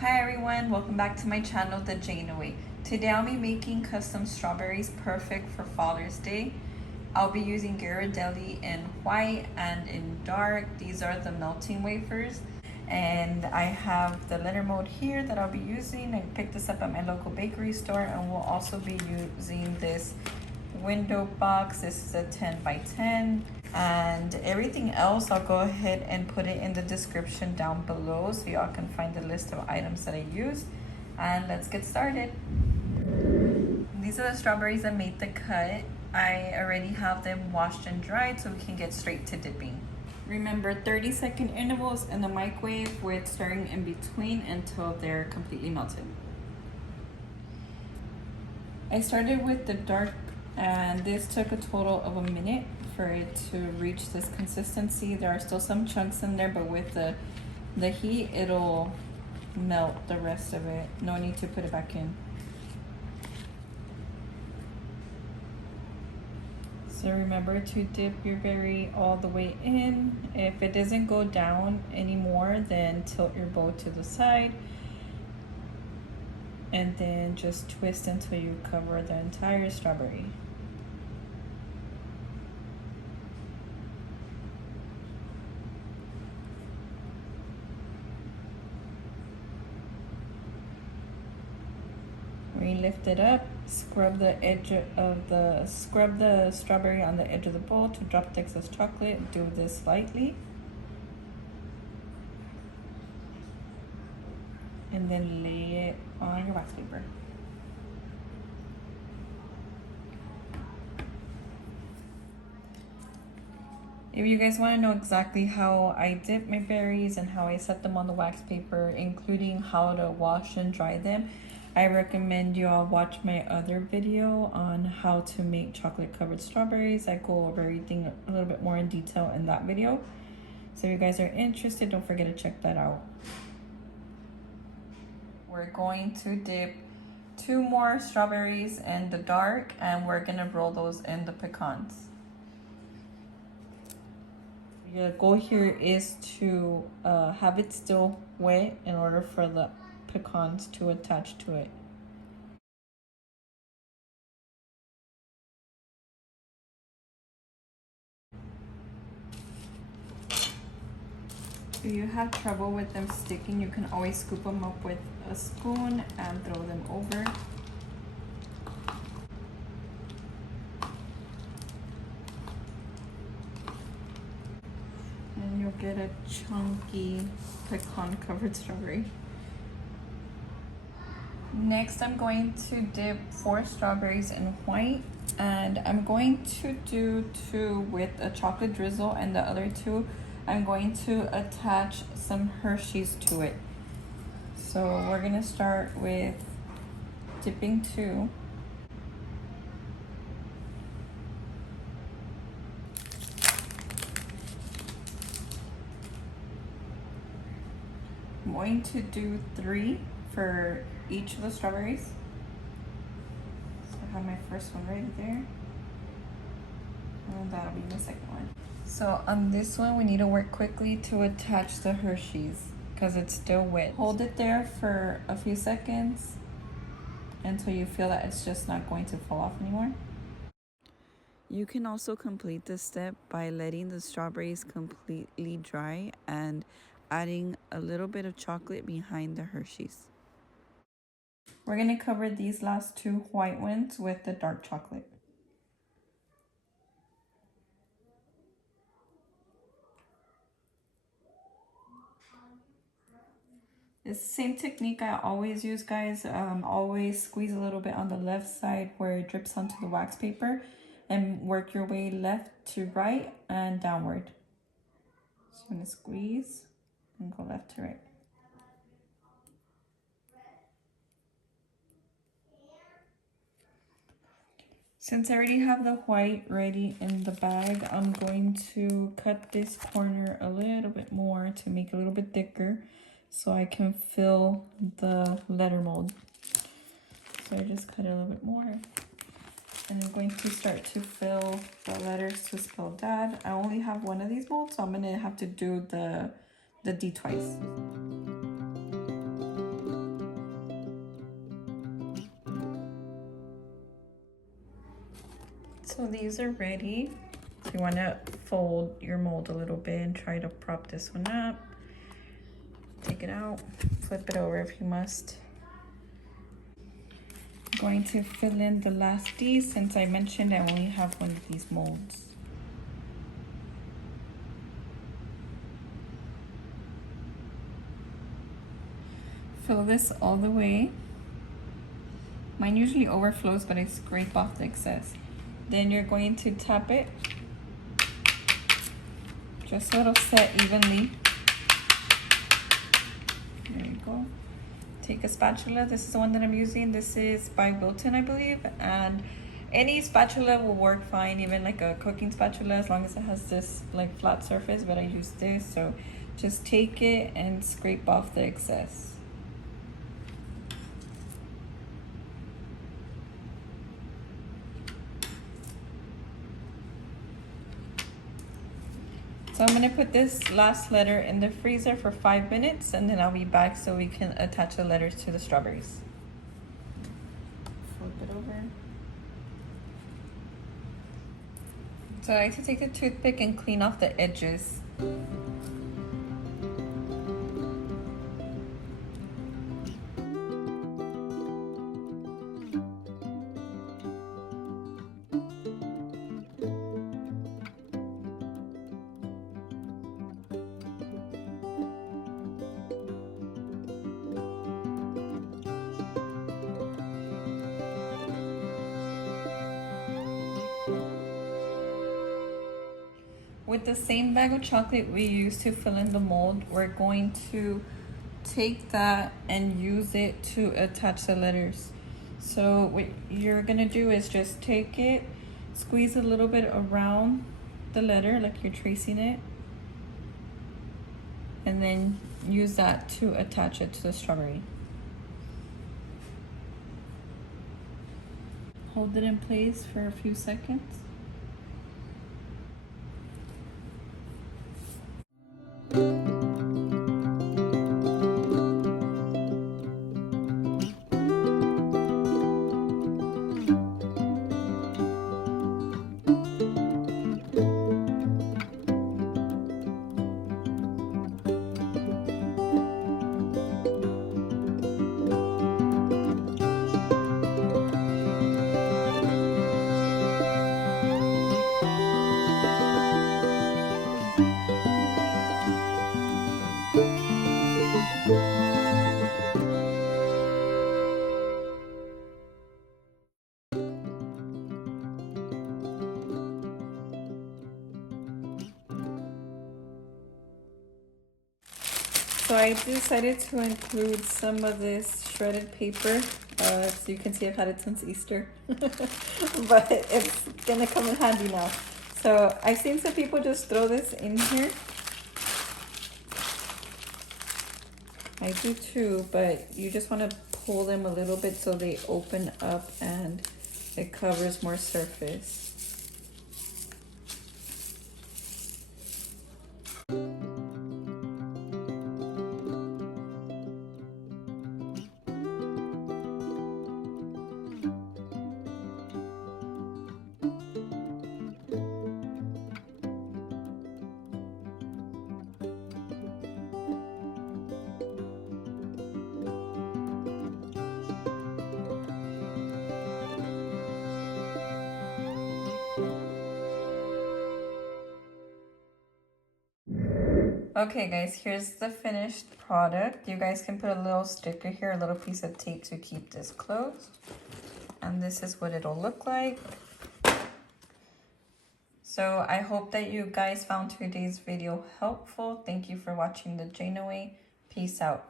Hi everyone, welcome back to my channel, The Jane Way. Today I'll be making custom strawberries perfect for Father's Day. I'll be using Ghirardelli in white and in dark. These are the melting wafers. And I have the letter mode here that I'll be using. I picked this up at my local bakery store, and we'll also be using this window box. This is a 10 by 10, and everything else I'll go ahead and put it in the description down below so y'all can find the list of items that I used. And let's get started. These are the strawberries that made the cut. I already have them washed and dried so we can get straight to dipping. Remember, 30-second intervals in the microwave with stirring in between until they're completely melted. I started with the dark, and this took a total of a minute for it to reach this consistency. There are still some chunks in there, but with the heat, it'll melt the rest of it. No need to put it back in. So remember to dip your berry all the way in. If it doesn't go down anymore, then tilt your bowl to the side. And then just twist until you cover the entire strawberry. We lift it up, scrub the strawberry on the edge of the bowl to drop the excess chocolate. Do this lightly. And then lay it on your wax paper. If you guys want to know exactly how I dip my berries and how I set them on the wax paper, including how to wash and dry them, I recommend you all watch my other video on how to make chocolate covered strawberries. I go over everything a little bit more in detail in that video. So if you guys are interested, don't forget to check that out. We're going to dip 2 more strawberries in the dark, and we're gonna roll those in the pecans. The goal here is to have it still wet in order for the pecans to attach to it. If you have trouble with them sticking, you can always scoop them up with a spoon and throw them over. And you'll get a chunky pecan covered strawberry. Next, I'm going to dip 4 strawberries in white, and I'm going to do 2 with a chocolate drizzle, and the other 2 I'm going to attach some Hershey's to it. So we're gonna start with dipping 2. I'm going to do 3 for each of the strawberries. So I have my first one right there. And that'll be my second one. So on this one, we need to work quickly to attach the Hershey's because it's still wet. Hold it there for a few seconds until you feel that it's just not going to fall off anymore. You can also complete this step by letting the strawberries completely dry and adding a little bit of chocolate behind the Hershey's. We're going to cover these last 2 white ones with the dark chocolate. It's the same technique I always use, guys. Always squeeze a little bit on the left side where it drips onto the wax paper and work your way left to right and downward. So I'm going to squeeze and go left to right. Since I already have the white ready in the bag, I'm going to cut this corner a little bit more to make it a little bit thicker so I can fill the letter mold. So I just cut it a little bit more. And I'm going to start to fill the letters to spell Dad. I only have one of these molds, so I'm going to have to do the D twice. So these are ready. So you want to fold your mold a little bit and try to prop this one up. Take it out, flip it over if you must. I'm going to fill in the last D since I mentioned I only have one of these molds. Fill this all the way. Mine usually overflows, but I scrape off the excess. Then you're going to tap it just so it'll set evenly. There you go. Take a spatula. This is the one that I'm using. This is by Wilton, I believe. And any spatula will work fine, even like a cooking spatula, as long as it has this like flat surface, but I use this. So just take it and scrape off the excess. So I'm gonna put this last letter in the freezer for 5 minutes, and then I'll be back so we can attach the letters to the strawberries. Flip it over. So I like to take the toothpick and clean off the edges. With the same bag of chocolate we used to fill in the mold, we're going to take that and use it to attach the letters. So what you're gonna do is just take it, squeeze a little bit around the letter like you're tracing it, and then use that to attach it to the strawberry. Hold it in place for a few seconds. So I decided to include some of this shredded paper. So you can see I've had it since Easter, but it's gonna come in handy now. So I've seen some people just throw this in here. I do too, but you just want to pull them a little bit so they open up and it covers more surface. Okay guys, here's the finished product. You guys can put a little sticker here, a little piece of tape to keep this closed. And this is what it'll look like. So I hope that you guys found today's video helpful. Thank you for watching the Janeway. Peace out.